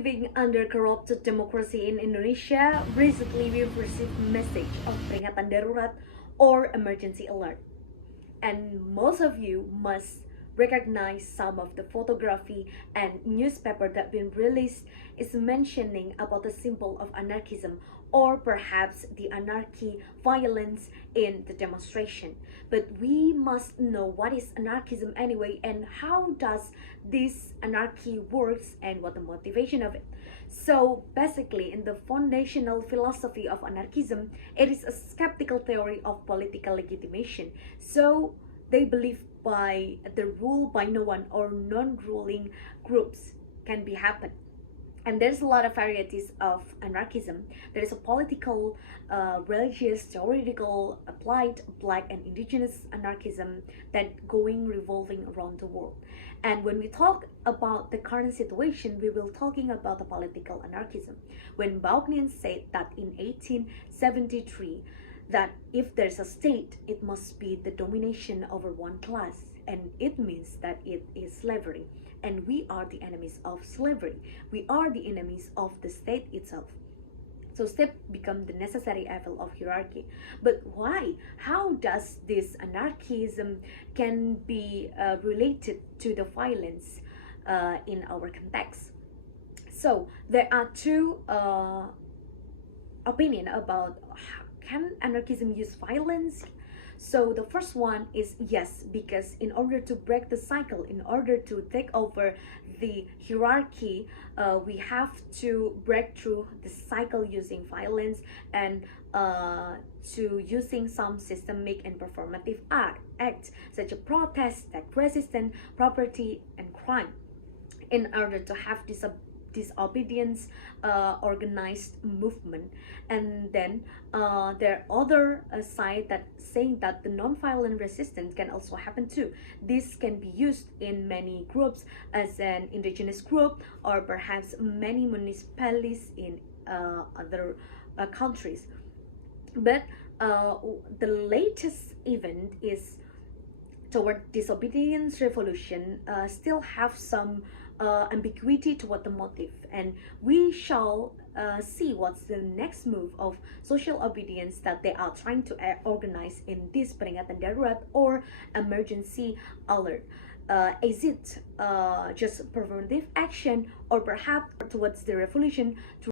Living under corrupted democracy in Indonesia, recently we've received message of peringatan darurat or emergency alert. And most of you must recognize some of the photography and newspaper that been released is mentioning about the symbol of anarchism or perhaps the anarchy violence in the demonstration. But we must know what is anarchism anyway and how does this anarchy works and what the motivation of it. So basically, in the foundational philosophy of anarchism, it is a skeptical theory of political legitimation. So they believe by the rule by no one or non-ruling groups can be happen. And there's a lot of varieties of anarchism. There is a political, religious, theoretical, applied, black and indigenous anarchism that going revolving around the world. And when we talk about the current situation, we will talking about the political anarchism. When Bauknian said that in 1873, that if there's a state, it must be the domination over one class, and it means that it is slavery. And we are the enemies of slavery. We are the enemies of the state itself. So state become the necessary evil of hierarchy. But why? How does this anarchism can be related to the violence in our context? So there are two opinion about can anarchism use violence? So the first one is yes, because in order to break the cycle, in order to take over the hierarchy, we have to break through the cycle using violence and to using some systemic and performative acts such as protest, tech resistance, property and crime, in order to have disobedience organized movement. And then there are other side that saying that the non-violent resistance can also happen too. This can be used in many groups as an indigenous group or perhaps many municipalities in other countries. But the latest event is toward disobedience revolution still have some ambiguity toward the motive, and we shall see what's the next move of social obedience that they are trying to organize in this peringatan darurat or emergency alert. Is it just preventive action or perhaps towards the revolution to